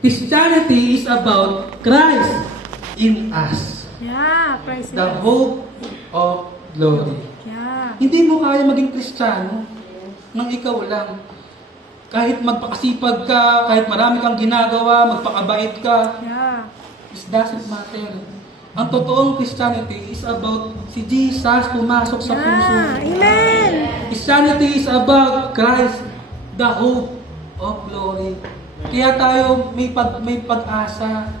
Christianity is about Christ in us. Yeah, praise The God. hope of glory. Yeah. Hindi mo kaya maging Kristiyano nang ikaw lang. Kahit magpakasipag ka, kahit marami kang ginagawa, magpakabait ka, Yeah. it doesn't matter. Ang totoong Christianity is about si Jesus pumasok sa puso. Yeah. Amen. Christianity is about Christ, the hope of glory. Kaya tayo may pag-asa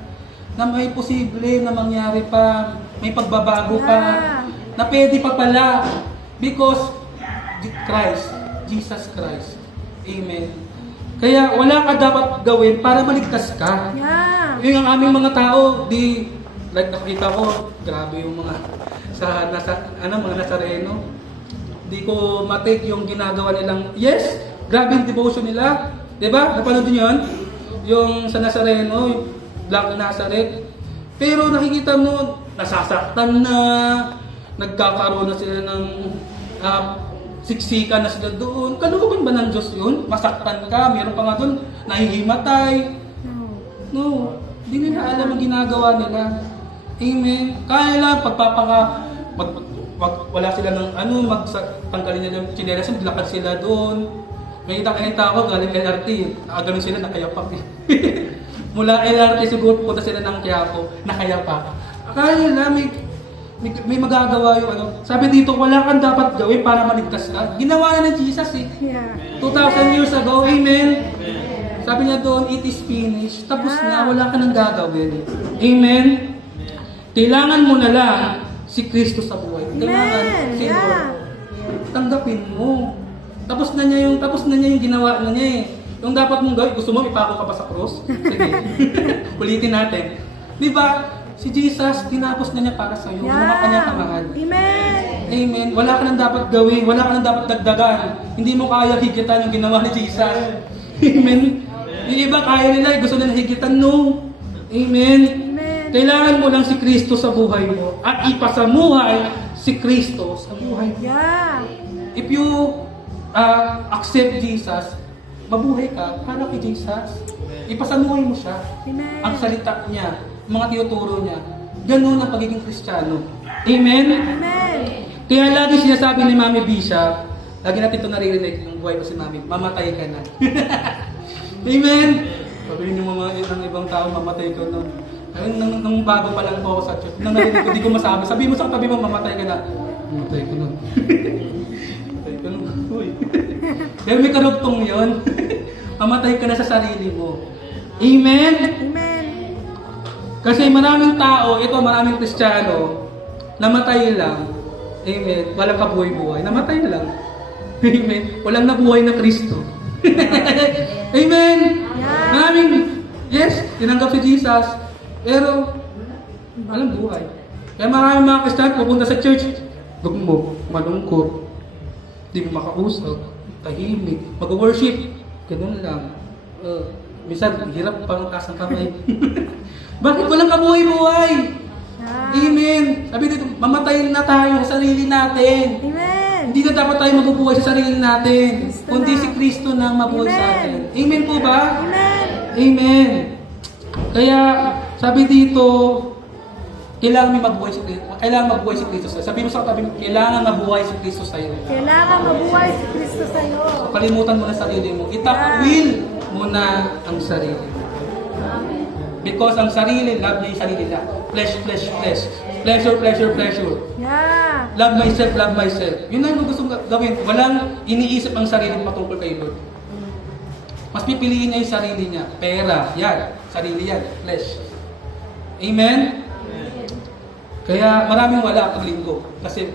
na may posible na mangyari pa, may pagbabago pa, na pwede pa pala because Christ, Jesus Christ. Amen. Kaya wala ka dapat gawin para maligtas ka. Yeah. Yung ang aming mga tao, like nakita ko, grabe yung mga mga Nazareno. Di ko matake yung ginagawa nilang, yes, grabe yung devotion nila. Diba? Napanood niyo yun? Yung sa Nazareno, yung Black Nazareth. Pero nakikita mo, nasasaktan na, nagkakaroon na sila ng siksikan na sila doon. Kalugan ba ng Diyos yun? Masaktan ka, meron pa nga doon, nahihimatay. No, hindi nila alam ang ginagawa nila. Amen. Kaya lang, wala sila ng tanggalin nila yung chinelas, maglakad sila doon. May nakita ko, galing LRT, nakaganon sila, nakayapak eh. Mula LRT siguro, punta sila ng Quiapo, nakayapak. Kaya lang, may magagawa yung Sabi dito, wala kang dapat gawin para maligtas ka. Ginawa na ng Jesus eh. Yeah. 2,000 years ago, amen. Sabi niya doon, it is finished. Tapos na, wala ka nang gagawin. Amen. Kailangan mo na lang si Kristo sa buhay. Kailangan si Lord. Tanggapin mo. Tapos na niya yung ginawa na niya eh. Yung dapat mong gawin, gusto mo ipako ka pa sa cross? Sige. Ulitin natin. Di ba? Si Jesus, tinapos na niya para sa iyo. Mga kanya kamahal. Amen. Amen. Wala ka nang dapat gawin. Wala ka nang dapat dagdagan. Hindi mo kaya higitan yung ginawa ni Jesus. Amen. Yung iba kaya nila, gusto nila higitan. No. Amen. Amen. Kailangan mo lang si Kristo sa buhay mo. At ipasamuhay si Kristo sa buhay mo. Yeah. If you accept Jesus, mabuhay ka para kay Jesus. Ipasamuhay mo siya. Amen. Ang salita niya, mga tinuturo niya. Ganun ang pagiging Kristiyano. Amen? Amen. Kaya lagi sinasabi ni Mami Bishop, lagi natin ito naririnig ng buhay ko si Mami, mamatay ka na. Amen? Sabihin niyo mga ibang tao, mamatay ka na. Nung bago pa lang po ako sa church, nang narinig ko, di ko masabi. Sabi mo sa katabi mo, mamatay ka na. Mamatay ka na. Mamatay ka na. Uy. Pero may karugtong yun. Mamatay ka na sa sarili mo. Amen? Amen. Kasi maraming tao, maraming Kristiyano, namatay lang. Amen. Walang kabuhay-buhay. Namatay lang. Amen. Walang nabuhay na Kristo. Amen. Yeah. Maraming, yes, tinanggap si Jesus, pero walang buhay. Kaya maraming mga Kristiyano pupunta sa church, gugmo, malungkot, di mo makausap, tahimik, mag-worship, ganun lang. Minsan, hirap pang taas ang kamay. Bakit walang kabuhay-buhay? Yeah. Amen. Sabi dito, mamatay na tayo sa sarili natin. Amen. Hindi na dapat tayo mabubuhay sa sarili natin, Kristo kundi na. si Kristo na ang mabuhay sa Amen. atin. Amen po ba? Amen. Amen. Kaya, sabi dito, kailangan may mabuhay si Kristo. Kailangan mabuhay si Kristo sa'yo. Sabi mo sa katabi, kailangan mabuhay si Kristo sa'yo. Kailangan mabuhay si Kristo sa iyo. So, kalimutan mo na sarili mo. Itakwil mo na ang sarili. Because ang sarili, love niya yung sarili niya. Flesh, flesh, flesh. Pleasure, pleasure, pleasure. Yeah. Love myself, love myself. Yun ang gusto gawin. Walang iniisip ang sarili patungkol kay Lord. Mas pipiliin niya yung sarili niya. Pera, yan. Sarili yan. Flesh. Amen? Kaya maraming wala pag linggo. Kasi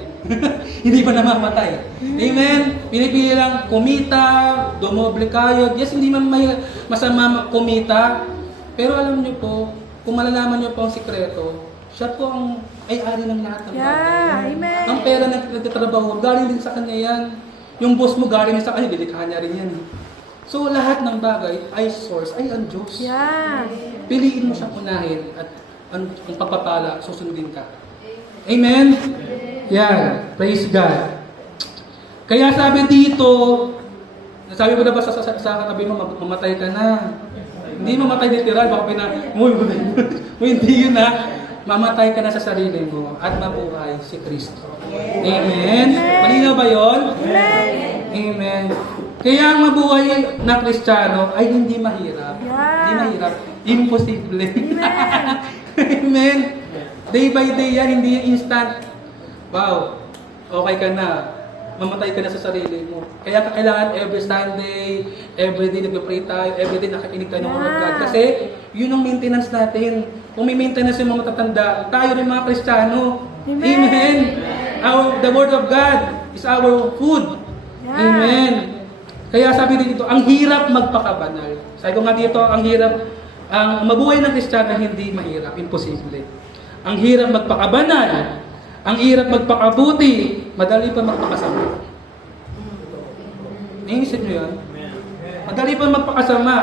hindi pa namamatay. Amen? Pinipili lang kumita, dumoble kayod. Yes, hindi man may masama kumita. Pero alam niyo po, kung malalaman niyo po ang sikreto, siya po ang ay-ari ng lahat ng bagay. Yeah. Amen. Ang pera na nagtatrabaho, galing din sa kanya yan. Yung boss mo galing din sa kanya, bilikhan niya rin yan. So lahat ng bagay ay source, ay ang Diyos. Yeah. Piliin mo siyang unahin at ang pagpapala, susundin ka. Amen? Yan. Praise God. Kaya sabi dito, sabi mo na ba sa katabi mo, mamatay ka na. Hindi Hindi mamatay literal, baka hindi yun na. Mamatay ka na sa sarili mo at mabuhay si Kristo. Amen? Malinaw ba yun? Amen. Kaya ang mabuhay na Kristiyano ay hindi mahirap. Hindi mahirap. Imposible. Amen. Day by day yan, hindi instant. Wow. Okay ka na. Mamatay ka na sa sarili mo. Kaya kailangan every Sunday, every day nagpe-pray tayo, every day nakikinig tayo ng Word of God. Kasi yun ang maintenance natin. Kung may maintenance yung mga matatanda, tayo rin mga Kristiyano. Amen. The Word of God is our food. Amen. Kaya sabi dito, ang hirap magpakabanal. Sabi ko nga dito, ang hirap, ang mabuhay ng Kristiyano hindi mahirap, imposible. Ang hirap magpakabanal, ang hirap magpakabuti, madali pa magpakasama. Naisip niyo yun? Madali pa magpakasama.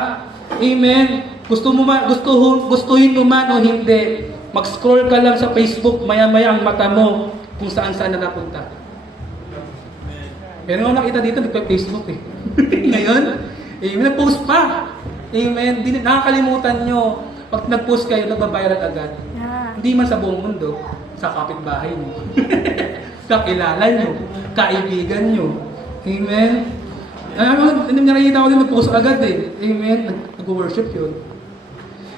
Amen. Gustuhin mo man o hindi, mag-scroll ka lang sa Facebook, maya-maya ang mata mo kung saan-saan na napunta. Pero yung nakita dito, nagpa-Facebook eh. Ngayon, amen, nag-post pa. Amen. Nakakalimutan nyo. Pag nag-post kayo, nagbabiral agad. Hindi man sa buong mundo, sa kapitbahay nyo. Kakilala nyo. Kaibigan nyo. Amen. Nakikita ko din nag-post agad eh. Amen. Nag-worship yun.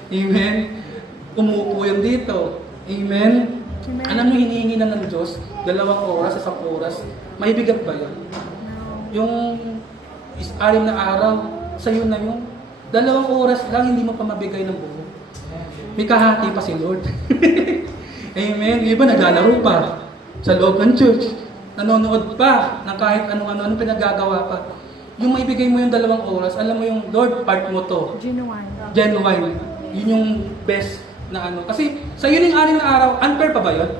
Amen. Umupo yun dito. Amen. Alam nyo, hinihingi na ng Diyos, 2 oras, 1 oras. May bigat ba yun? Yung 6 na araw, sa'yo na yun. 2 oras lang, hindi mo pa mabigay ng buo. May kahati pa si Lord. Amen. Yung iba naglalaro pa sa loob ng church. Nanonood pa ng kahit anong pinagagawa pa. Yung may bigay mo yung 2 oras, alam mo yung Lord, part mo to. Genuine. Yun yung best na ano. Kasi sa yun yung 6 na araw, unfair pa ba yun?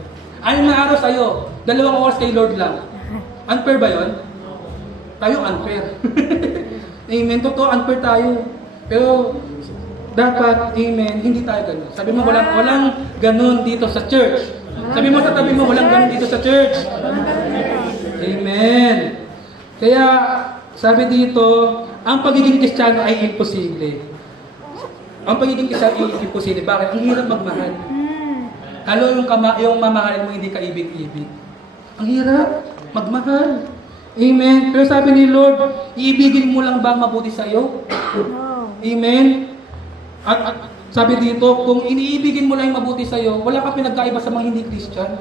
6 na araw sa'yo, 2 oras kay Lord lang. Unfair ba yun? Tayo unfair. Amen. Totoo, unfair tayo. Pero dapat, amen, hindi tayo ganun. Sabi mo, walang ganun dito sa church. Sabi mo sa tabi mo, walang ganun dito sa church. Amen. Kaya, sabi dito, ang pagiging Kristiyano ay imposible. Ang pagiging Kristiyano ay imposible. Bakit? Ang hirap magmahal. Lalo yung mamahalin mo hindi ka ibig-ibig. Ang hirap magmahal. Amen. Pero sabi ni Lord, iibigin mo lang ba mabuti sa'yo? Amen. At sabi dito, kung iniibigin mo lang yung mabuti sa'yo, wala ka pinagkaiba sa mga hindi Christian.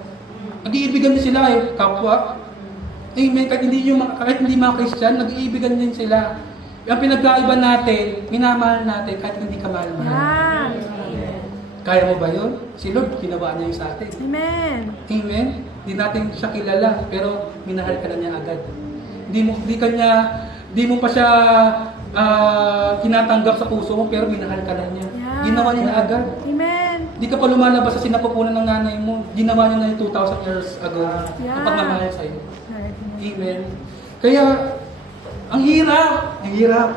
Nag-iibigan din sila eh, kapwa. Amen. Kahit hindi mga Christian, nag-iibigan din sila. Yung pinagkaiba natin, minamahal natin kahit hindi ka mahal-mahal. Kaya mo ba yun? Si Lord, ginawa niya yun sa atin. Amen. Amen. Hindi natin siya kilala, pero minahal ka na niya agad. Hindi mo pa siya tinatanggap sa puso mo, pero minahal ka na niya. Ginawa niya na agad. Amen. Hindi ka pa lumalabas sa sinapupunan ng nanay mo. Ginawa niya na yung 2,000 years ago. Ang pagmamahal sa'yo. Amen. Kaya, ang hirap. Ang hirap.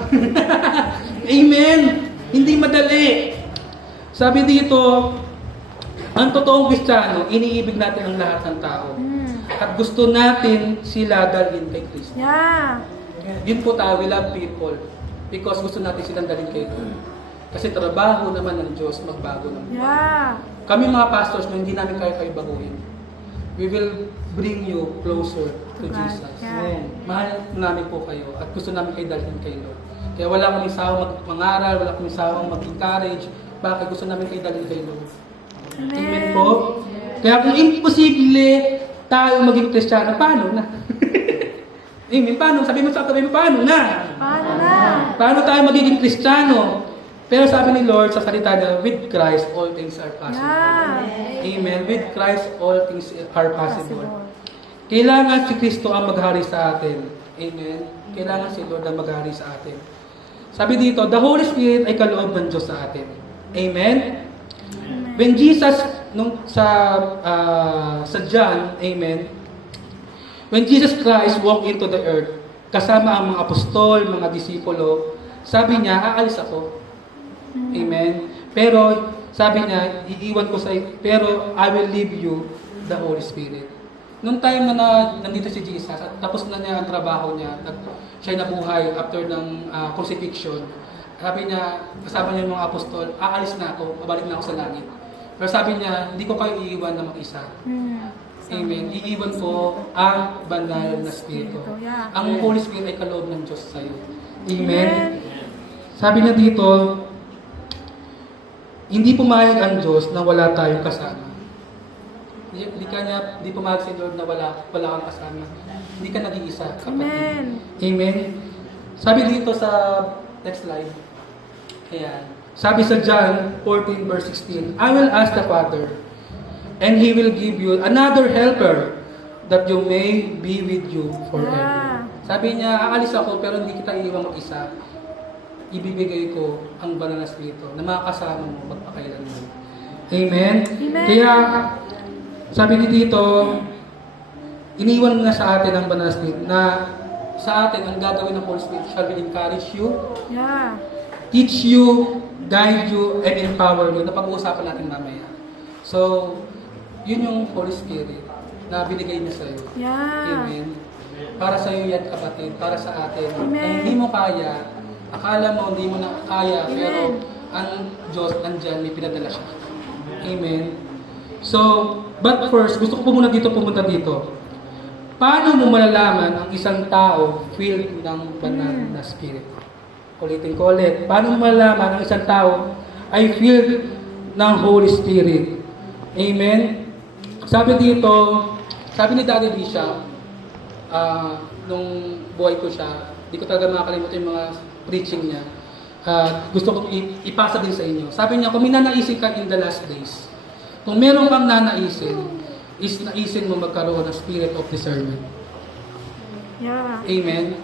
Amen. Hindi madali. Sabi dito, ang totoong Kristiyano, iniibig natin ang lahat ng tao. At gusto natin sila dalhin kay Kristo. Yun po tayo, we love people. Because gusto natin silang dalhin kay Kristo. Kasi trabaho naman ng Diyos, magbago naman. Kami mga pastors, hindi namin kayo baguhin. We will bring you closer to Jesus. Mahal namin po kayo at gusto namin kayo dalhin kay Lord. Kaya wala kaming sawang mangaral, wala kaming sawang mag-encourage. Bakit gusto namin kayo dalhin kay Lord? Amen po. Kaya kung imposible tayo maging Kristiyano, paano na? Amen. Paano? Sabi mo sa tabi mo, paano na? Paano tayo magiging Kristiyano? Pero sabi ni Lord sa salita niya, with Christ, all things are possible. Amen. With Christ, all things are possible. Kailangan si Kristo ang maghari sa atin. Amen. Kailangan si Lord ang maghari sa atin. Sabi dito, the Holy Spirit ay kaloob ng Diyos sa atin. Amen. When Jesus, sa John, amen, when Jesus Christ walked into the earth, kasama ang mga apostol, mga disipulo, sabi niya, aalis ako. Amen. Pero, sabi niya, iiwan ko sa pero I will leave you the Holy Spirit. Noong time na nandito si Jesus, at tapos na niya ang trabaho niya, siya nabuhay after ng crucifixion, Sabi niya, kasama niya yung mga apostol, aalis na ako, babalik na ako sa langit. Pero sabi niya, hindi ko kayo iiwan na mag-isa. Amen. Iiwan ko ang banal na Espiritu. Yeah. Ang Holy Spirit ay kaloob ng Diyos sa iyo. Amen. Sabi niya dito, hindi pumayag ang Diyos na wala tayong kasama. Hindi pumayag si Lord na wala kang kasama. Hindi ka nag-iisa, kapatid. Amen. Amen. Sabi dito sa next slide. Ayan. Sabi sa John 14 verse 16, I will ask the Father, and He will give you another helper, that you may be with you forever. Yeah. Sabi niya, aalis ako pero hindi kita iiwan mag-isa. Ibibigay ko ang banal na Espiritu na makakasama mo magpakailanman. Amen? Amen. Kaya, sabi niya dito, iniwan na sa atin ang banal na Espiritu na sa atin, ang gagawin ng Holy Spirit shall will encourage you, Yeah. teach you, guide you, and empower you, na pag-uusapan natin mamaya. So, yun yung Holy Spirit na binigay niya sa'yo. Yeah. Amen. Para sa'yo yan, kapatid, para sa atin. Amen. Na hindi mo kaya, akala mo hindi mo na kaya, Amen. pero ang Diyos nandyan, may pinadala siya. Amen. So, but first, gusto ko po muna pumunta dito. Paano mo malalaman ang isang tao filled ng banal na Spirit? Ulitin ko ulit. Paano mo malalaman ang isang tao ay filled ng Holy Spirit? Amen? Sabi dito, sabi ni Daddy Bishop, nung buhay ko siya, di ko talaga makakalimutan yung mga preaching niya. Gusto ko ipasa din sa inyo. Sabi niya, kung may nanaisin ka in the last days, kung meron kang nanaisin, is naisin mo magkaroon ng spirit of discernment. Yeah. Amen?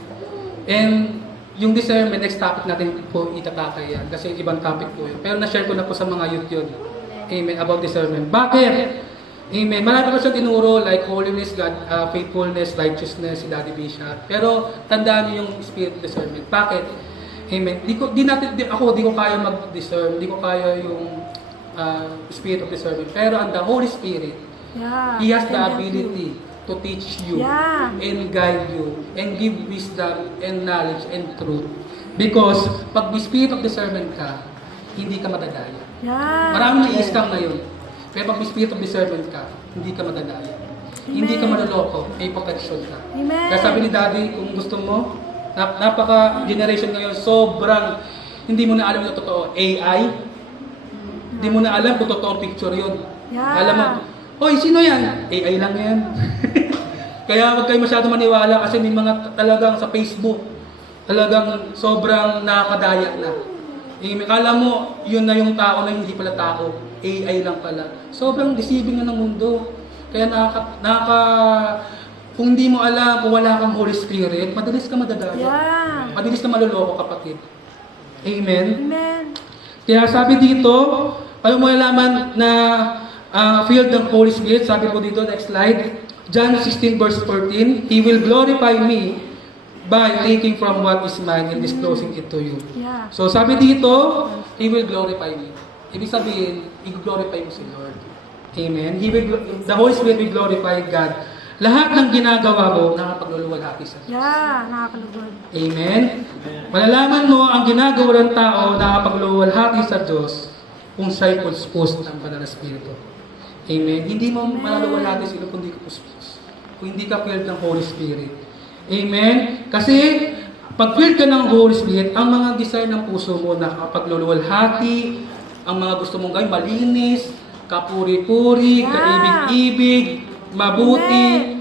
And yung discernment, next topic natin po itatakay yan. Kasi ibang topic po yun. Pero na-share ko na po sa mga youth yun. Amen, about discernment. Bakit? Amen. Marami ko siya tinuro, like holiness, God, faithfulness, righteousness, si Daddy Bishop. Pero tandaan niyo yung spirit of discernment. Bakit? Amen. Di ko kaya mag-discern, di ko kaya yung spirit of discernment. Pero ang the Holy Spirit, Yeah. He has the Can help ability to teach you Yeah. and guide you and give wisdom and knowledge and truth. Because pag may spirit of discernment ka, hindi ka madadaya. Yeah. Maraming nai-scam ngayon. Pero pag may spirit of discernment ka, hindi ka madadaya. Hindi ka maloloko, may protection ka. Amen. Kaya sabi ni Daddy, kung gusto mo, napaka-generation ngayon, sobrang hindi mo na alam yung totoo. AI, hindi mo na alam kung totoong picture yun. Yeah. Alam mo, hoy, sino yan? AI lang yan. Kaya huwag kayo masyado maniwala kasi may mga talagang sa Facebook, talagang sobrang nakakadaya na. Kala mo, yun na yung tao na hindi pala tao. AI lang pala. Sobrang deceiving na ng mundo. Kaya kung hindi mo alam, kung wala kang Holy Spirit, madalis ka madadaya. Yeah. Madalis ka maluloko, kapatid. Amen? Amen. Kaya sabi dito, paano mo nalaman na filled ng Holy Spirit? Sabi po dito, next slide. John 16 verse 14, He will glorify me by taking from what is mine and disclosing it to you. Yeah. So sabi dito, He will glorify me. Ibig sabihin, i-glorify mo si Lord. Amen. The Holy Spirit will glorify God. Lahat ng ginagawa mo, nakapagluluwalhati sa Diyos. Yeah. Nakakalugod. Amen. Malalaman mo ang ginagawa ng tao, nakapagluluwalhati sa Diyos kung siya'y puspos ng banal na Espiritu. Amen. Hindi mo maluluwalhati sila kung hindi ka puspos. Kung hindi ka filled ng Holy Spirit. Amen. Kasi pag filled ka ng Holy Spirit, ang mga desire ng puso mo nakapagluluwalhati, ang mga gusto mong gawin, malinis, kapuri-puri, kaibig-ibig, mabuti.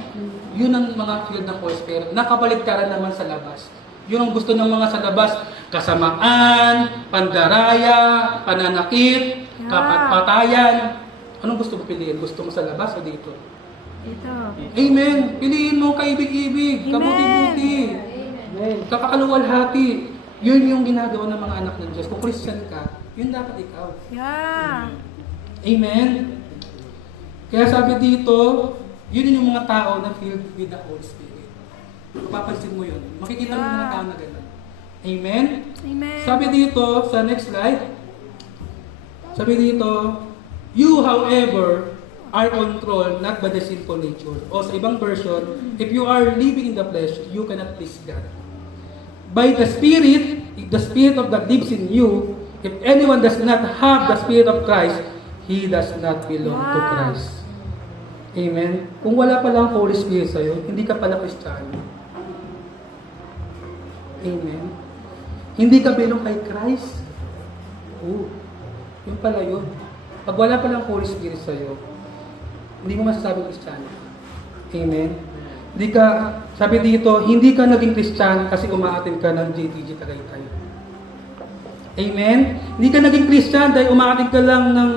Yun ang mga filled ng Holy Spirit. Nakabaligtaran naman sa labas. Yun ang gusto ng mga sa labas, kasamaan, pandaraya, pananakit, kapatpatayan. Anong gusto mo piliin? Gusto mo sa labas o dito? Ito. Amen. Piliin mo kaibig-ibig, kabuti-buti, kakakaluwalhati. Yun yung ginagawa ng mga anak ng Diyos. Kung Christian ka, yun dapat ikaw. Yeah. Amen. Kaya sabi dito, yun yung mga tao na filled with the Holy Spirit. Papansin mo yun. Makikita mo yung mga tao na gano'n. Amen? Amen. Sabi dito, sa next slide, sabi dito, you, however, are controlled not by the sinful nature. O sa ibang version, if you are living in the flesh, you cannot please God. by the Spirit, if the Spirit of God lives in you, if anyone does not have the Spirit of Christ, he does not belong to Wow. Christ. Amen? Kung wala pa lang Holy Spirit sa'yo, hindi ka pala Kristiyano. Amen? Hindi ka belong kay Christ. Oo. Yun pala yun. Pag wala pa lang Holy Spirit sa'yo, hindi mo masasabing Kristiyano. Amen? Hindi ka, sabi dito, hindi ka naging Kristiyano kasi umaattend ka ng JTG Tagaytay. Amen? Hindi ka naging Kristiyano dahil umaattend ka lang ng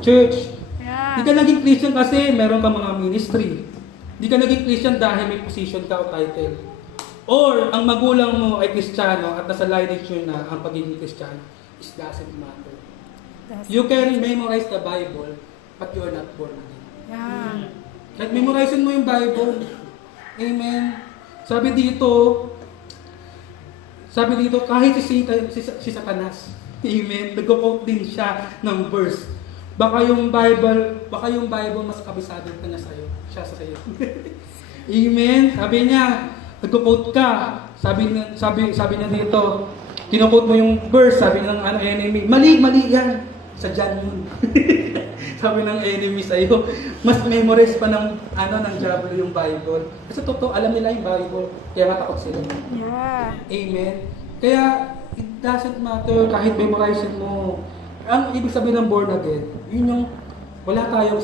church. Yeah. Hindi ka naging Christian kasi meron kang mga ministry. Hindi ka naging Christian dahil may position ka o title. Or, ang magulang mo ay Kristiyano at nasa lineage na ang pagiging Kristiyano is doesn't matter. You can memorize the Bible, but you are not born again. Yeah. Like, memorizing mo yung Bible. Amen. Sabi dito, kahit si Satanas, amen, nag-quote din siya ng verse. Baka yung Bible mas kabisado ka na sa'yo, siya sa sa'yo. Amen. Sabi niya, nag-quote ka. Sabi niya dito, kino-quote mo yung verse, sabi ng enemy, mali yan. Sadyan yun. Sabi ng enemy sa'yo, mas memorize pa ng diablo yung Bible. Kasi totoo, alam nila yung Bible, kaya matakot sila. Yeah. Amen. Kaya, it doesn't matter kahit memorize mo. Ang ibig sabihin ng born again, yun yung wala tayong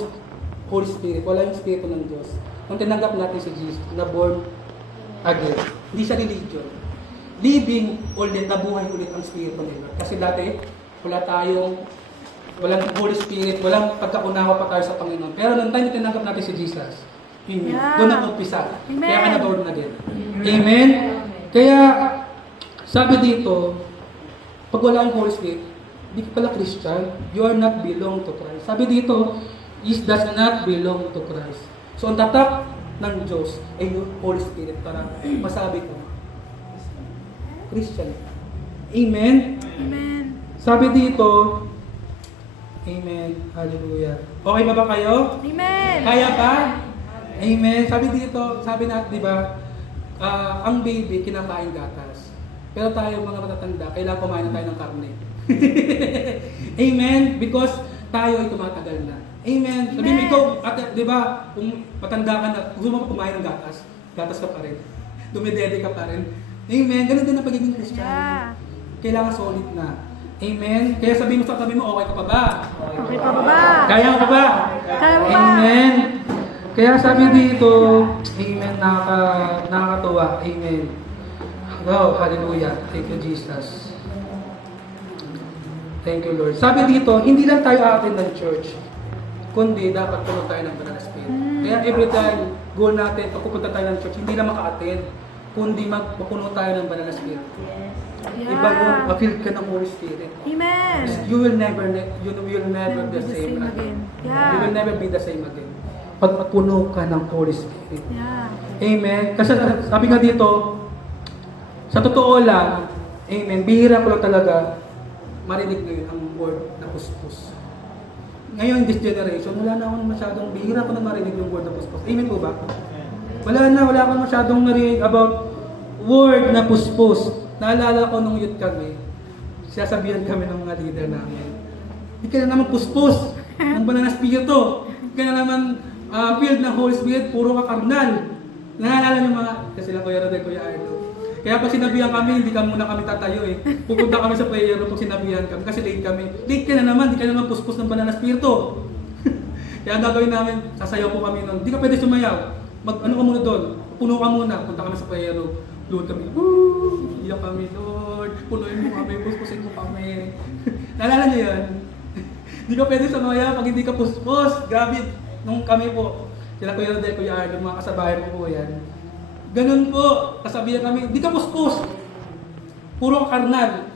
Holy Spirit, wala yung Espiritu ng Diyos. Nung tinanggap natin si Jesus, na born again. Hindi siya religion. Living ulit, nabuhay ulit ang Espiritu nila. Kasi dati, walang Holy Spirit, walang pagkaunawa pa tayo sa Panginoon. Pero nung time na tinanggap natin si Jesus, yun, Yeah. doon ang umpisa. Amen. Kaya ka na-born again. Amen? Kaya, sabi dito, pag wala ang Holy Spirit, hindi ka pala Christian, you are not belong to Christ. Sabi dito, is does not belong to Christ. So, ang tatak ng Diyos ay yung Holy Spirit para masabi ko, Christian. Amen? Amen. Sabi dito, Amen. Hallelujah. Okay ba kayo? Amen. Kaya pa? Amen. Sabi dito, sabi natin, di ba, ang baby kinakain gatas. Pero tayo mga matatanda, kailangan kumain na tayo ng karne. Amen. Because tayo ay tumatagal na. Amen. Sabi mo ikaw, ate, di ba, kung matanda ka na, gusto mo pa kumain ng gatas, gatas ka pa rin. Dumidede ka pa rin. Amen. Ganun din ang pagiging Kristiyano. Yeah. Kailangan solid na. Amen. Kaya sabihin mo sa tabi mo, okay ka pa ba? Okay pa ba? Kaya mo pa ba? Kaya mo ba? Amen. Kaya sabi dito, Amen, nakakatuwa. Amen. Wow, hallelujah. Thank you, Jesus. Thank you, Lord. Sabi dito, hindi lang tayo aatin ng church, kundi dapat puno tayo ng Banal na Spirit. Kaya every time, goal natin, pag pupunta tayo ng church, hindi lang maka-attend, kundi mapuno tayo ng Banal na Spirit. Yeah. Iba yun, ma-filled ka ng Holy Spirit. Amen. You will never be the same again. You Yeah. will never be the same again. Pag mapuno ka ng Holy Spirit. Yeah. Amen. Kasi sabi nga dito, sa totoo lang, amen, bihira ko lang talaga marinig ngayon ang word na puspos. Ngayon, in this generation, wala na akong masyadong, bihira ko na marinig yung word na puspos. Amen po ba? Wala akong masyadong narinig about word na puspos. Naalala ko nung youth kami, sinasabihan kami ng mga leader namin, hindi ka na naman puspos ng Banal na Espiritu. Hindi ka na naman filled ng Holy Spirit, puro ka karnal. Naalala niyo mga, kasi lang Kuya Rodel, Kuya Arlo. Kaya pag sinabihan kami, hindi ka muna kami tatayo eh. Pupunta kami sa prayer room pag sinabihan kami, kasi late kami. Late ka na naman, hindi ka na naman puspos ng Banal na Espiritu. Kaya ang gagawin namin, sasayaw po kami nun. Hindi ka pwede sumayaw. Ano ka muna doon? Puno ka muna, punta kami sa prayer room. Lord kami, iyak kami, Lord, punuin mo kami, puspusin mo kami. Naalala niyo yan? Hindi ka pwede sumaya pag hindi ka puspos. Grabe, nung kami po, sila Kuya Rodel, Kuya Arlo, mga kasabahay mo po yan. Ganun po, kasabihan kami, hindi ka puspos. Puro karnal.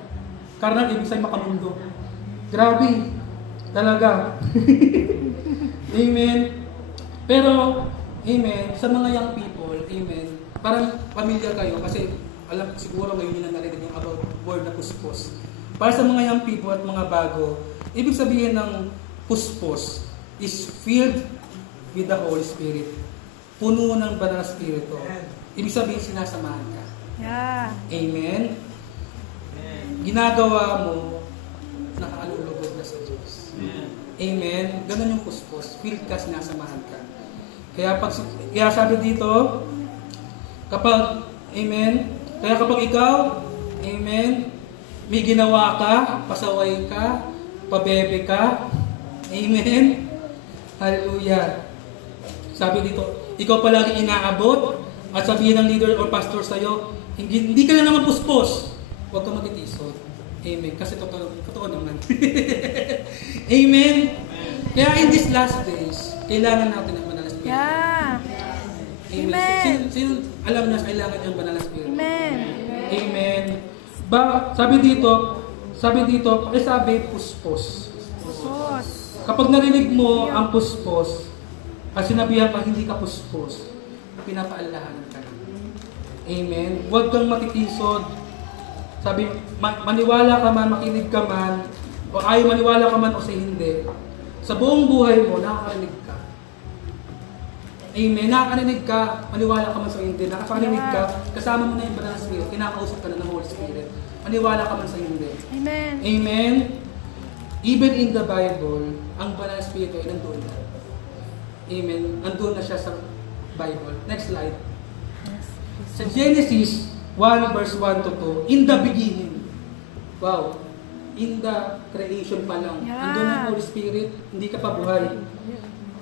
Karnal, ibig sa'yo makamundo. Grabe, talaga. Amen. Pero, amen, sa mga young people, amen, parang pamilya kayo kasi alam siguro ngayon yun ang narinig yung about word na puspos. Para sa mga young people at mga bago, ibig sabihin ng puspos is filled with the Holy Spirit. Puno ng Banal na Espiritu. Ibig sabihin sinasamahan ka. Yeah. Amen? Ginagawa mo, nakaalulugod na sa Diyos. Amen? Ganun yung puspos. Feel ka, sinasamahan ka. Kaya sabi dito, kapag, amen, kaya kapag ikaw, amen, may ginawa ka, pasaway ka, pabebe ka, amen, hallelujah. Sabi dito, ikaw palagi inaabot, at sabihin ng leader or pastor sa'yo, hindi ka na naman puspos, huwag ka magtitisod. Amen. Kasi totoo naman. Amen. Kaya in these last days, kailangan natin ang banal na spirit. Yeah. Amen. Amen. Sino alam na kailangan yung banal na spirit? Amen. Amen. Sabi dito, pakisabi, puspos. Puspos. Kapag narinig mo ang puspos, at sinabihan pa hindi ka puspos, pinapaalahanan ka na. Amen. Huwag kang matitisod. Sabi, maniwala ka man, makinig ka man, o ayaw maniwala ka man o sa hindi, sa buong buhay mo, nakakarinig ka. Amen. Nakakarinig ka, maniwala ka man sa hindi, nakakarinig ka, kasama mo na yung banal na spirit, kinakausap ka na ng Holy Spirit. Maniwala ka man sa hindi. Amen. Amen. Even in the Bible, ang banal na spirit ay nandun na. Amen. Nandun na siya sa Bible. Next slide. Sa Genesis 1 verse 1 to 2, in the beginning. Wow. In the creation pa lang. Yeah. Andun ang Holy Spirit, hindi ka pa buhay.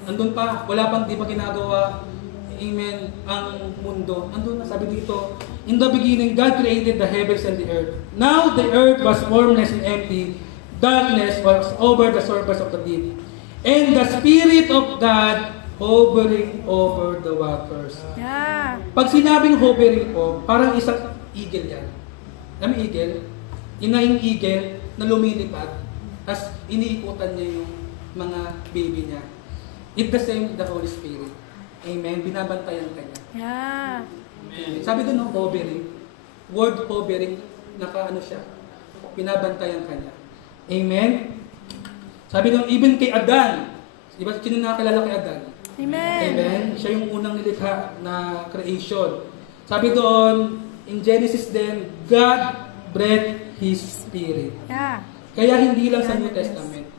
Andun pa, wala pang di pa ginagawa. Amen. Ang mundo. Andun na, sabi dito, in the beginning, God created the heavens and the earth. Now the earth was formless and empty. Darkness was over the surface of the deep. And the Spirit of God hovering over the waters. Yeah. Pag sinabing hovering po, parang isang eagle yan. Alam mo eagle? Inahing eagle na lumilipad, tapos iniikutan niya yung mga baby niya. It's the same with the Holy Spirit. Amen. Binabantayan ka niya. Yeah. Amen. Sabi doon, no, hovering. Word hovering, naka-ano siya. Binabantayan ka niya. Amen. Sabi doon, even kay Adan. Diba, sino nakakilala kay Adan? Amen. Amen. Siya yung unang nilikha na creation. Sabi doon, in Genesis din, God breathed His Spirit. Yeah. Kaya hindi lang sa New Testament.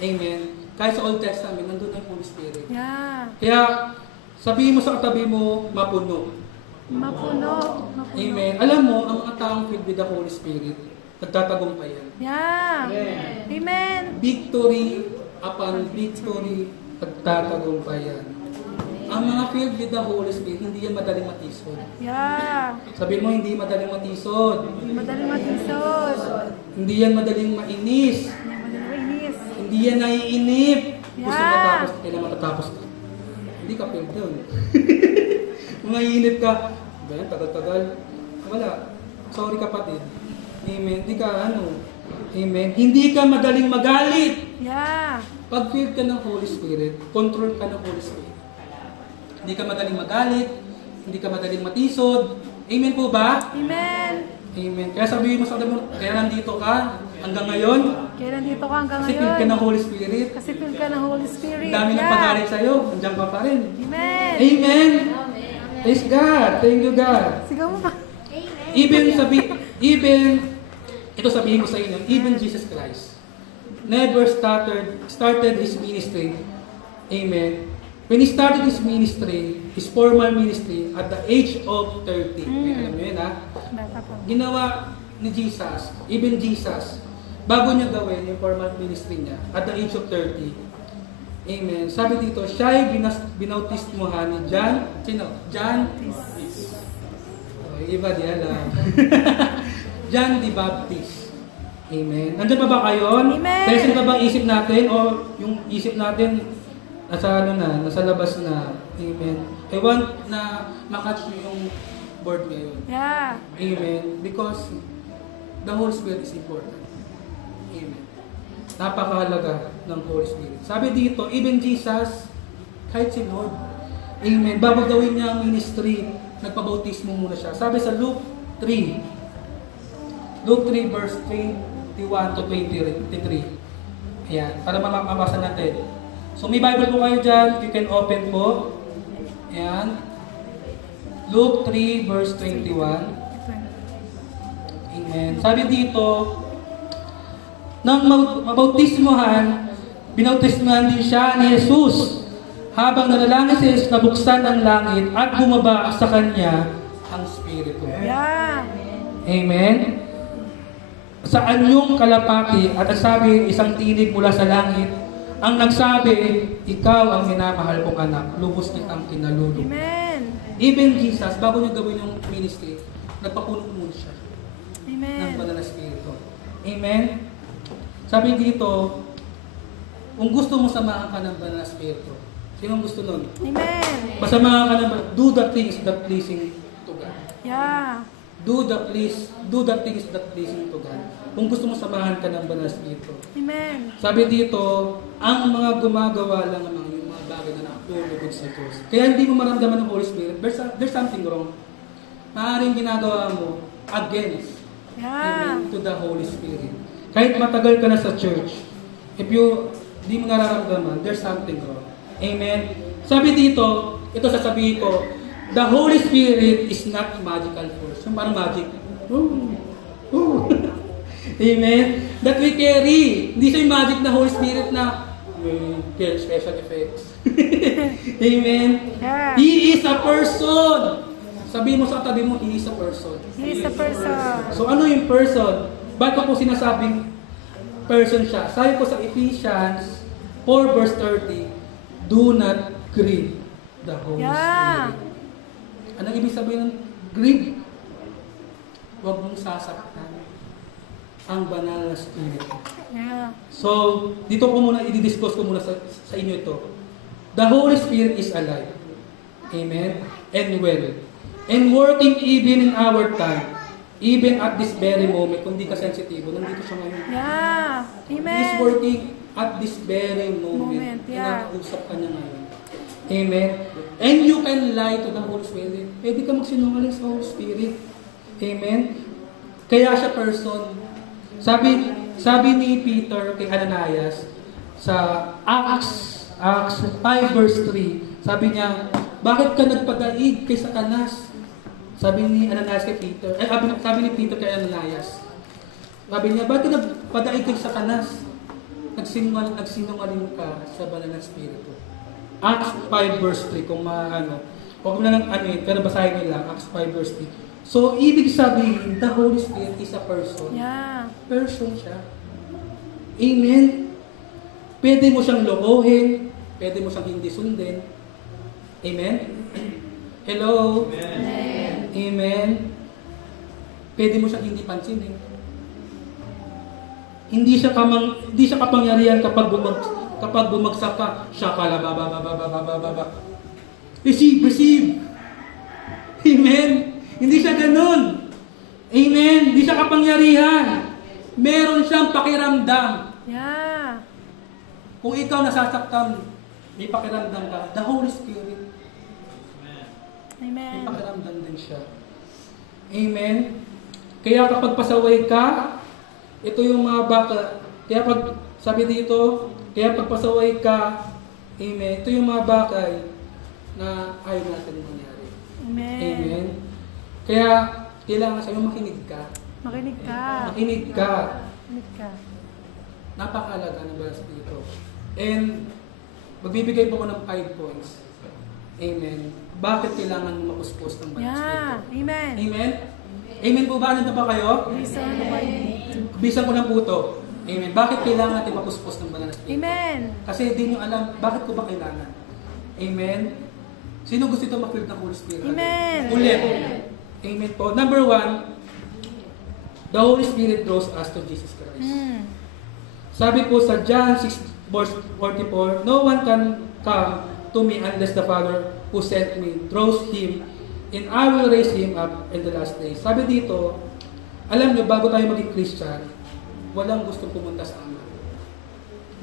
Amen. Kahit sa Old Testament, nandun ang Holy Spirit. Yeah. Kaya, sabihin mo sa katabi mo, mapuno. Mapuno. Mapuno. Amen. Alam mo, ang mga taong filled with the Holy Spirit, nagtatagumpayan. Yeah. Amen. Victory upon victory, nagtatagumpayan. Ang mga filled with the Holy Spirit, hindi yan madaling matisod. Yeah. Sabi mo, hindi madaling matisod. Hindi madaling matisod. Hindi yan madaling mainis. Hindi madaling mainis. Hindi yan naiinip. Gusto Yeah. matapos, kailangan matatapos ka. Hindi ka filled doon. Kung naiinip ka, ba yan, tagal-tagal. Wala. Sorry kapatid. Amen. Hindi ka Amen. Hindi ka madaling magalit. Yeah. Pag filled ka ng Holy Spirit, control ka ng Holy Spirit. Hindi ka madaling magalit, hindi ka madaling matisod. Amen po ba? Amen. Amen. Kaya sabihin mo sa katabi mo, kaya nandito ka hanggang ngayon. Kaya nandito ka hanggang Kasi filled ka ngayon. ng Holy Spirit. Kasi filled ka ng Holy Spirit. Ang dami ng pagalit sa'yo, nandiyan ka pa rin. Amen. Amen. Praise God. Thank you God. Sigaw mo pa. Ito sabihin ko sa inyo, even Jesus Christ never started His ministry. Amen. When He started His ministry, His formal ministry, at the age of 30, alam niyo yun ha, Bata pa. ginawa ni Jesus, even Jesus, bago niya gawin yung formal ministry niya, at the age of 30, amen. Sabi dito, siya ay binautismuhan ni John, sino? John? Oh, iba di alam. John the Baptist. Amen. Nandiyan pa ba kayo? Amen. Present pa ba ang isip natin? O yung isip natin, nasa labas na. Amen. I want na makatch nyo yung board ngayon. Yeah. Amen. Because the Holy Spirit is important. Amen. Napakahalaga ng Holy Spirit. Sabi dito, even Jesus, kahit si Lord, amen, bago gawin niya ang ministry, nagpabautismo muna siya. Sabi sa Luke 3 verse 21 to 23. Ayan, para mamabasa natin. So may Bible po kayo dyan, you can open po. Ayan. Luke 3 verse 21. Amen. Sabi dito, nang mabautismohan, binautismohan din siya ni Jesus. Habang nanalangin si Jesus, nabuksan ang langit at bumaba sa kanya ang Espiritu. Yeah. Amen. Sa anyong kalapati at ang sabi isang tinig mula sa langit, ang nagsabi, ikaw ang minamahal kong anak, lubos kitang kinalulog. Amen. Even Jesus, bago niya gawin yung ministry, nagpapuno muna siya ng Amen. banal na Espiritu. Amen. Sabi dito, kung gusto mo samahan ka ng banal na Espiritu, sino ang gusto nun? Amen. Masamahan ka ng do the things that pleasing to God. Yeah. Do the things that pleasing to God. Kung gusto mo samahan ka ng banal na Espiritu. Amen. Sabi dito, ang mga gumagawa lang ng yung mga bagay na nakatulugod sa Diyos. Kaya hindi mo maramdaman ng Holy Spirit, there's something wrong. Maaaring ginagawa mo against Yeah. to the Holy Spirit. Kahit matagal ka na sa church, if you di mo nararamdaman, there's something wrong. Amen. Sabi dito, ito sasabihin ko, the Holy Spirit is not magical force. Yung parang magic. Ooh. Ooh. Amen. That we carry. Hindi siya yung magic na Holy Spirit na may special effects. Amen. Yeah. He is a person. Sabi mo sa tabi mo, He is a person. He is a person. So ano yung person? Ba't ko sinasabing person siya? Sabi ko sa Ephesians 4 verse 30, do not grieve the Holy Yeah. Spirit. Anong ibig sabihin ng grieve? Huwag mong sasaktan ang banal na Espiritu. Yeah. So, dito ko muna, i-discuss ko muna sa inyo ito. The Holy Spirit is alive. Amen? And well. And working even in our time. Even at this very moment, kung di ka sensitibo, nandito siya ngayon. Yeah. He is Amen. working at this very moment. Moment, yeah. Kinakausap ka niya ngayon. Amen? And you can lie to the Holy Spirit. Pwede ka magsinungaling sa Holy Spirit. Amen? Kaya siya person. Sabi ni Peter kay Ananias sa Acts 5 verse 3, sabi niya, bakit ka nagpadaig kay Satanas? Sabi ni Ananias kay Peter, sabi ni Peter kay Ananias, sabi niya, bakit ka nagpadaig kay Satanas? Nagsinungaling ka sa banal na Espiritu. Acts 5 verse 3, kung huwag mo na lang pero basahin nila, Acts 5 verse 3. So, ibig sabihin, the Holy Spirit is a person. Yeah. Person siya. Amen. Pwede mo siyang lokohin, pwede mo siyang hindi sundin. Amen? Hello? Amen. Amen. Pwede mo siyang hindi pansinin. Hindi siya kapangyarihan kapag bumagsak ka, siya pala, ba. Receive. Amen. Hindi siya ganun. Amen. Hindi siya kapangyarihan. Meron siyang pakiramdam. Yeah. Kung ikaw nasasaktan, may pakiramdam ka, the Holy Spirit, may Amen. pakiramdam din siya. Amen. Kaya kapag pasaway ka, ito yung mga baka, kaya pag sabi dito, kaya pag pasaway ka, amen, ito yung mga bakay na ayaw natin mangyari. Amen. Amen. Kaya kailangan sa'yo makinig ka. Makinig ka. Makinig ka. Makinig ka. Napakalaga ng Banal Espiritu. And magbibigay po ko ng 5 points. Amen. Bakit kailangan mapuspos ng Banal Espiritu? Yeah. Amen. Amen? Amen po ba? Ano ba kayo? Listen to what you need. Bisan ko ng puto. Amen. Bakit kailangan natin mapuspos ng Banal Espiritu? Amen. Kasi di nyo alam, bakit ko ba kailangan? Amen? Sino gusto ito ma-feel ng Holy Spirit? Amen. Ulit. Amen po. Number 1, the Holy Spirit draws us to Jesus Christ. Mm. Sabi po sa John 6 verse 44, no one can come to me unless the Father who sent me draws him, and I will raise him up in the last days. Sabi dito, alam nyo, bago tayo maging Christian, walang gustong pumunta sa Ama.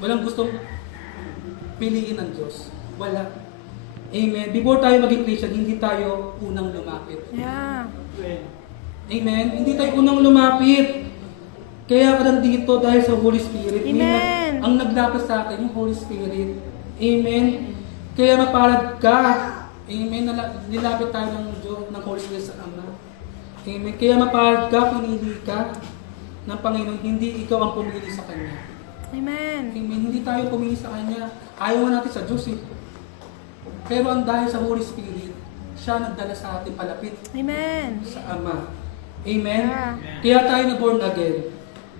Walang gustong piliin ng Diyos. Wala. Amen. Before tayo maging Christian, hindi tayo unang lumapit. Yeah. Amen. Hindi tayo unang lumapit. Kaya ka nandito dahil sa Holy Spirit. Amen. Ang naglapit sa atin, yung Holy Spirit. Amen. Kaya mapalad ka. Amen. Nilapit tayo ng Diyos, ng Holy Spirit sa Ama. Amen. Kaya mapahal ka, pinili ka ng Panginoon, hindi ikaw ang pumili sa Kanya. Amen. Amen. Hindi tayo pumili sa Kanya. Ayaw natin sa Diyos eh. Pero ang dahil sa Holy Spirit, siya nagdala sa atin palapit Amen. sa Ama. Amen? Yeah. Kaya tayo na born again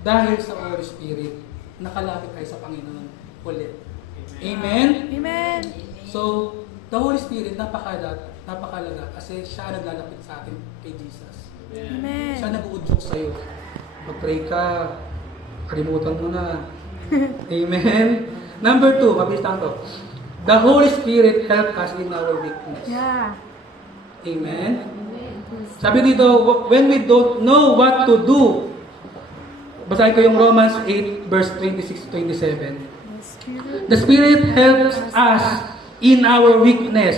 dahil sa Holy Spirit. Nakalapit tayo sa Panginoon ulit. Amen? Amen. So, the Holy Spirit, napakalaga kasi siya naglalapit sa atin kay Jesus. Amen. Siya nag-uudyok sa'yo. Mag-pray ka, kalimutan mo na. Amen? Number 2, mabilis to. The Holy Spirit help us in our weakness. Yeah. Amen? Sabi dito, when we don't know what to do, basahin ko yung Romans 8, verse 26-27. The Spirit helps us in our weakness,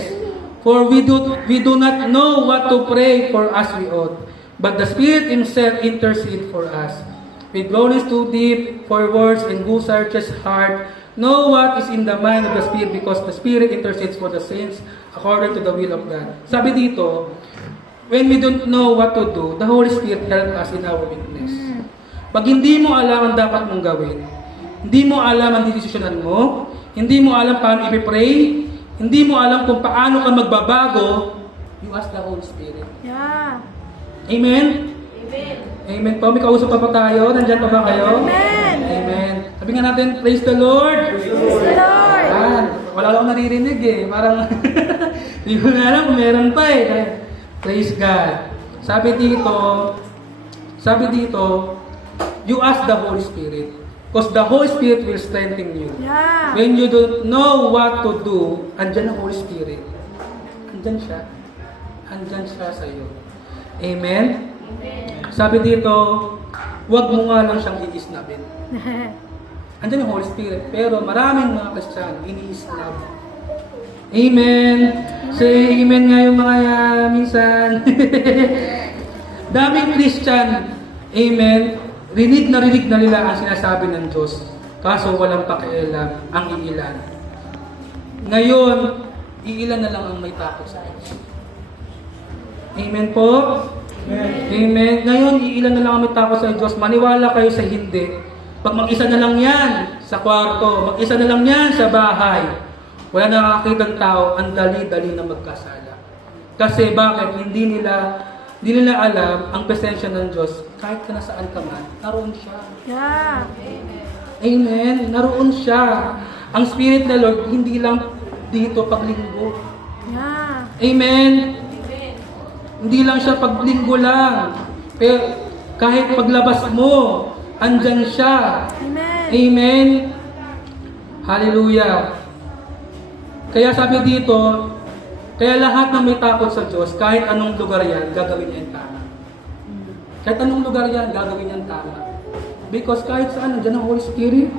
for we do not know what to pray for as we ought. But the Spirit Himself intercedes for us. With groanings too deep for words, and who searches heart, know what is in the mind of the Spirit, because the Spirit intercedes for the saints according to the will of God. Sabi dito, when we don't know what to do, the Holy Spirit helps us in our weakness. Pag hindi mo alam ang dapat mong gawin, hindi mo alam ang desisyonan mo, hindi mo alam paano i-pray, hindi mo alam kung paano ka magbabago, you ask the Holy Spirit. Yeah. Amen? Amen. Amen po. May kausap pa ba tayo? Nandyan pa ba kayo? Amen. Amen. Sabi nga natin, praise the Lord. Praise the Lord. Ayan. Wala akong naririnig eh. Parang, hindi ko na alam kung meron pa eh. Praise God. Sabi dito, you ask the Holy Spirit. Because the Holy Spirit will strengthen you. Yeah. When you don't know what to do, andyan ang Holy Spirit. Andyan siya. Andyan siya sa iyo. Amen? Sabi dito, wag mo nga lang siyang i-isnabin. Andyan yung Holy Spirit. Pero maraming mga Kristiyano, ini-isnab. Amen. Say amen nga yung mga minsan. Daming Christian. Amen. Rinig na nila ang sinasabi ng Diyos. Kaso walang pakialam ang iilan. Ngayon, iilan na lang ang may takot sa Diyos. Amen po? Amen. Ngayon, iilan na lang ang may takot sa Diyos. Maniwala kayo sa hindi. Pag mag-isa na lang yan sa kwarto, mag-isa na lang yan sa bahay, wala nakakakitang tao, ang dali-dali na magkasala. Kasi bakit? Hindi nila alam ang presensya ng Diyos. Kahit ka nasaan ka man, naroon siya. Yeah. Amen. Naroon siya. Ang Spirit na Lord, hindi lang dito paglinggo. Yeah. Amen. Hindi lang siya paglinggo lang. Pero kahit paglabas mo, andyan siya. Amen. Amen. Hallelujah. Kaya sabi dito, kaya lahat ng may takot sa Diyos, kahit anong lugar yan, gagawin niya yung tama. Kahit anong lugar yan, gagawin niya yung tama. Because kahit saan, nandiyan ang Holy Spirit.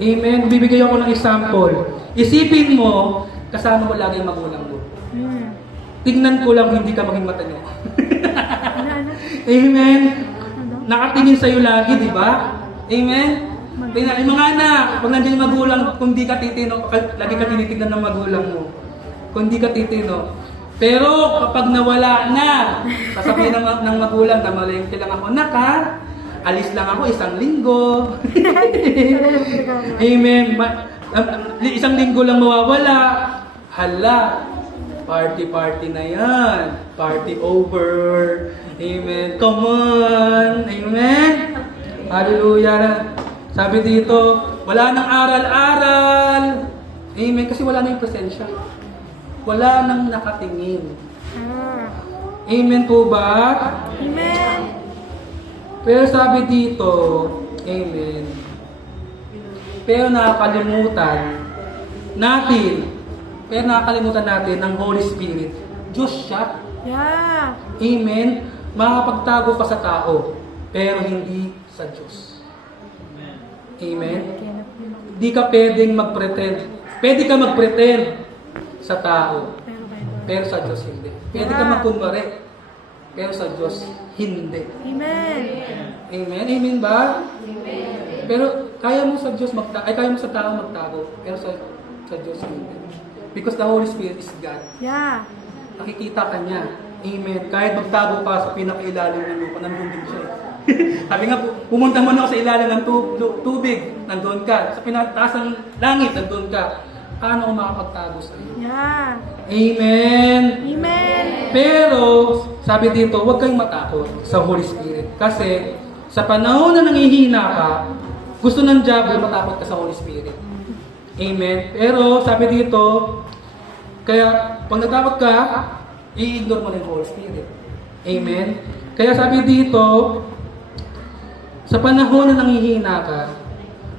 Amen. Bibigay ako ng example. Isipin mo, kasama mo lagi ang magulang mo. Tingnan ko lang, hindi ka maging matanyo. Amen. Nakatingin sa'yo lagi, di ba? Amen. Tingnan, yung mga anak, pag nandiyan yung magulang, kung di ka titino, lagi ka tinitignan ng magulang mo. Kung di ka titino. Pero kapag nawala na, sasabihin ng magulang, tamalengke lang ako, naka, alis lang ako 1 linggo. Amen. Isang linggo lang mawawala. Hala, party na yan. Party over. Amen. Come on. Amen. Hallelujah. Sabi dito, wala nang aral-aral. Amen. Kasi wala na yung presensya. Wala nang nakatingin. Amen po ba? Amen. Pero sabi dito, amen. Pero nakakalimutan natin ng Holy Spirit. Diyos siya. Yeah. Amen. Makapagtago pa sa tao, pero hindi sa Diyos. Amen. Di ka pwedeng mag-pretend. Pwede ka mag-pretend sa tao, pero sa Diyos hindi. Pwede ka magkunwari, pero sa Diyos hindi. Amen. Amen? Amen ba? Amen. Pero kaya mo sa Diyos kaya mo sa tao magtago, pero sa Diyos hindi. Because the Holy Spirit is God. Yeah. Nakikita ka niya. Amen. Kahit magtago ka sa pinakailalim ng lupa, nandun din siya. Sabi nga, pumunta mo na ako sa ilalim ng tubig, nandun ka. Sa pinataas ng langit, nandun ka. Paano ako makapagtago sa iyo? Yeah. Amen. Amen. Pero, sabi dito, huwag kayong matakot sa Holy Spirit. Kasi, sa panahon na nangihina ka, gusto ng diablo matakot ka sa Holy Spirit. Amen. Pero, sabi dito, kaya, pag natakot ka, i-ignore mo na yung Holy Spirit. Amen. Kaya sabi dito, sa panahon na nangihina ka,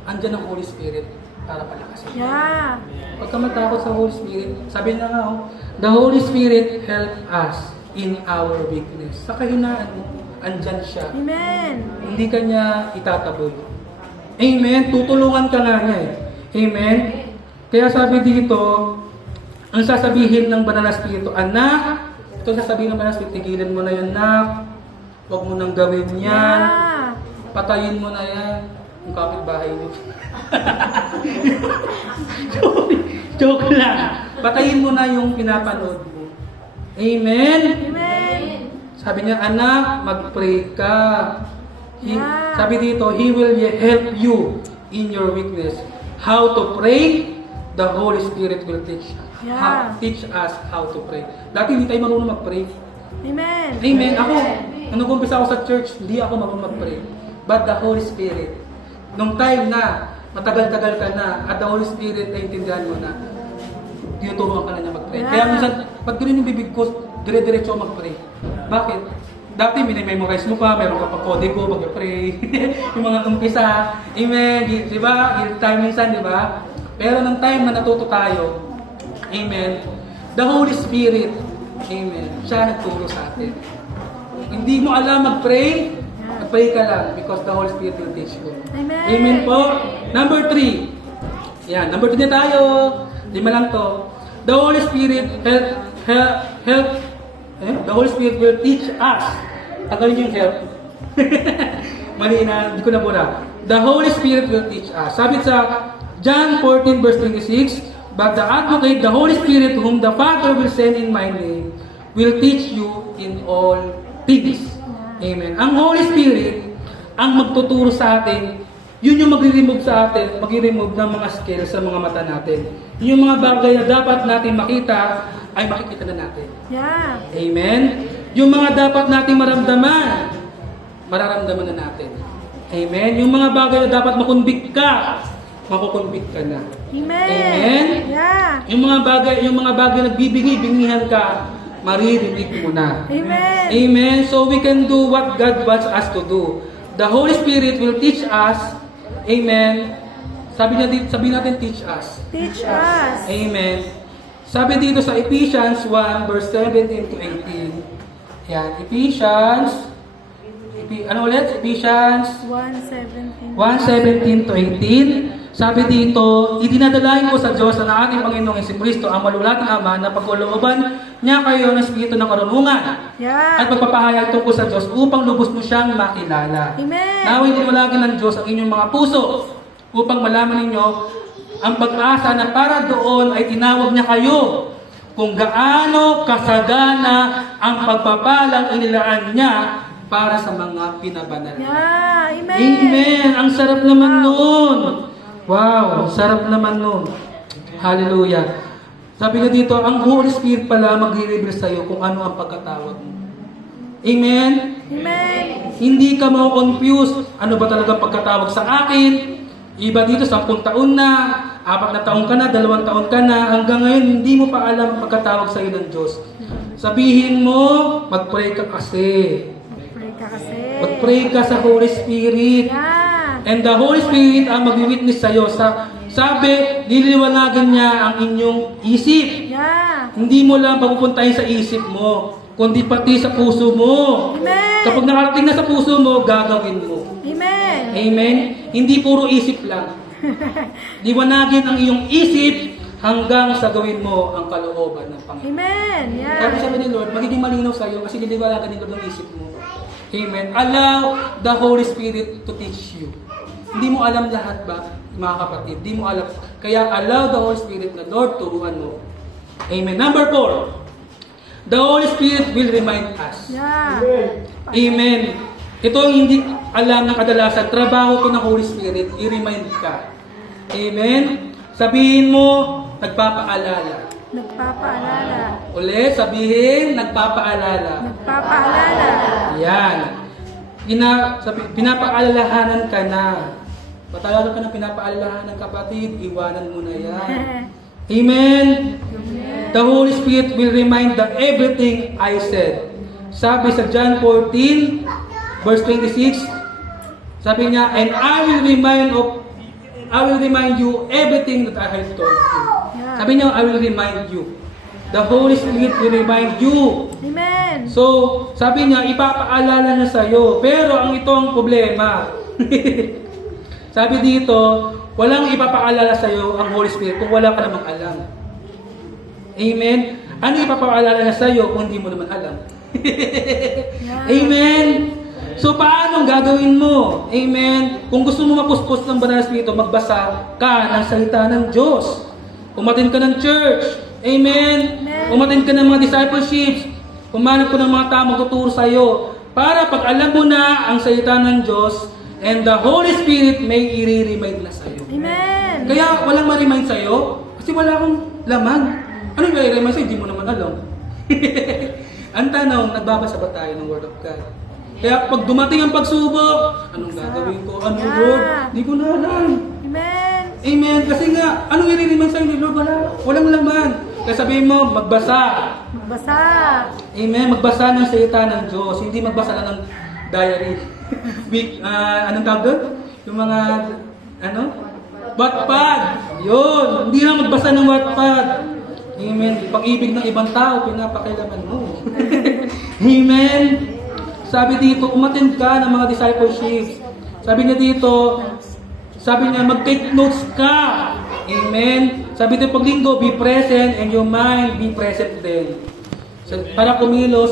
andyan ang Holy Spirit para palakasin. Yeah. Pagka matakot sa Holy Spirit, sabi na nga, the Holy Spirit help us in our weakness. Sa kahinaan mo, andyan siya. Amen. Hindi ka niya itataboy. Amen. Tutulungan ka nga niya eh. Amen. Kaya sabi dito, ang sasabihin ng Banal na Espiritu, anak, ito sasabihin ng Banal na Espiritu, tigilan mo na yan, anak. Huwag mo nang gawin yan. Yeah. Patayin mo na yan. Yung kapitbahay niyo. Joke lang. Patayin mo na yung pinapanood mo. Amen? Amen. Sabi niya, anak, mag-pray ka. Yeah. Sabi dito, He will help you in your weakness. How to pray? The Holy Spirit will teach us how to pray. Dati hindi tayo marunong mag-pray. Amen. Amen. Ako, nung nag-umpisa ako sa church, hindi ako marunong mag-pray. But the Holy Spirit, nung time na, matagal-tagal ka na, at the Holy Spirit, naiintindihan mo na, tinuturuan ka na niya mag-pray. Yeah. Kaya minsan, pag ganun yung bibig ko, dire-diretso ako mag-pray. Bakit? Dati, minimemorize mo pa, meron ka pa kodigo, mag-pray. Yung mga umpisa. Amen. Di ba? Yung time minsan, di ba? Pero nung time na natuto tayo, amen, the Holy Spirit, amen, siya nagturo sa atin. Hindi mo alam mag-pray, mag-pray ka lang because the Holy Spirit will teach you. Amen. Amen po. Number 3. Yan, number 3 na tayo. 5 lang to. The Holy Spirit the Holy Spirit will teach us. Tagalin yung help. Mali na, hindi ko nabura. The Holy Spirit will teach us. Sabi sa John 14 verse 26, but the Advocate, the Holy Spirit, whom the Father will send in my name, will teach you in all things. Amen. Ang Holy Spirit, ang magtuturo sa atin, yun yung magre-remove sa atin, magre-remove ng mga scales sa mga mata natin. Yung mga bagay na dapat natin makita, ay makikita na natin. Yeah. Amen. Yung mga dapat nating maramdaman, mararamdaman na natin. Amen. Yung mga bagay na dapat makonvict ka, makukonvict ka na. Amen. Amen. Yeah. Yung mga bagay nagbibigay-bingihan ka, maririnig mo na. Amen. Amen. So we can do what God wants us to do. The Holy Spirit will teach us. Amen. Sabi natin teach us. Teach us. Amen. Sabi dito sa Ephesians 1 verse 17 to 18. Yan, Ephesians 1:17 to 18. Sabi dito, idinadalain ko sa Diyos na ating Panginoong Jesucristo ang malulating Ama na pagkalooban niya kayo ng Espiritu ng karunungan Yeah. at pagpapahayag tungkol sa Diyos upang lubos mo siyang makilala. Amen. Naway dinulagin ng Diyos ang inyong mga puso upang malaman ninyo ang pag-asa na para doon ay tinawag niya kayo kung gaano kasagana ang pagpapalang inilaan niya para sa mga pinabanal. Yeah. Amen. Amen! Ang sarap naman nun! Wow! Ang sarap naman nun. Hallelujah! Sabi nga dito, ang Holy Spirit pala magre-reveal sa iyo kung ano ang pagkatawag mo. Amen? Amen. Hindi ka ma-confuse. Ano ba talaga pagkatawag sa akin? Iba dito, 10 taon na, 4 na taon ka na, 2 taon ka na, hanggang ngayon hindi mo pa alam ang pagkatawag sa iyo ng Diyos. Sabihin mo, mag-pray ka kasi. Pray ka kasi. Mag-pray ka sa Holy Spirit. Yeah. And the Holy Spirit ang mag-witness sa iyo. Sabi, nililiwanagan niya ang inyong isip. Yeah. Hindi mo lang papupuntahin sa isip mo, kundi pati sa puso mo. Amen. Kapag nakarating na sa puso mo, gagawin mo. Amen. Amen? Hindi puro isip lang. Liwanagin ang iyong isip hanggang sa gawin mo ang kalooban ng Panginoon. Amen. Yeah. Kaya sabi ni Lord, magiging malinaw sa iyo kasi niliwanagan ni Lord ang isip mo. Amen. Allow the Holy Spirit to teach you. Hindi mo alam lahat ba, mga kapatid? Hindi mo alam. Kaya allow the Holy Spirit na Lord turuan mo. Amen. Number 4. The Holy Spirit will remind us. Yeah. Amen. Ito ang hindi alam ng kadalasan. Trabaho ko ng Holy Spirit, i-remind ka. Amen. Sabihin mo, nagpapaalala. Nagpapaalala. Ulit, sabihin, nagpapaalala. Nagpapaalala. Yan. Pinapaalalahanan ka na. Patagal ka na pinapaalalahanan, kapatid, iwanan mo na yan. Amen. The Holy Spirit will remind that everything I said. Sabi sa John 14, verse 26, sabi niya, and I will remind you everything that I have told you. Sabi niya, I will remind you. The Holy Spirit will remind you. Amen. So, sabi niya, ipapaalala niya sa'yo. Pero ang ito ang problema. Sabi dito, walang ipapaalala sa'yo ang Holy Spirit kung wala ka namang alam. Amen? Ano ipapaalala niya sa'yo kung hindi mo naman alam? Amen? So, paano gagawin mo? Amen? Kung gusto mo mapuspos ng Banal na Espiritu, magbasa ka ng salita ng Diyos. Umatin ka ng church. Amen? Umatin ka ng mga discipleships. Umanap ko ng mga tao magtuturo sa'yo. Para pag alam mo na ang salita ng Diyos, and the Holy Spirit may i-remind na sa'yo. Amen. Kaya walang ma-remind sa'yo, kasi wala kang laman. Ano yung i-remind sa'yo? Hindi mo naman alam. Ang tanong, nagbabasa ba tayo ng Word of God? Kaya pag dumating ang pagsubok, anong gagawin ko? Ano Lord? Hindi ko na alam. Amen. Amen. Kasi nga, anong i-remind sa'yo ni Lord? Walang laman. Kaya sabihin mo, magbasa. Magbasa. Amen. Magbasa ng salita ng Diyos. Hindi magbasa lang ng diary. Anong tawag doon? Yung mga, Wattpad. Yun. Hindi lang magbasa ng Wattpad. Amen. Pag-ibig ng ibang tao, pinapakilaman mo. Amen. Sabi dito, umattend ka ng mga discipleships. Sabi niya dito, mag-take notes ka. Amen. Sabi dito, pag linggo, be present and your mind be present din. Para kumilos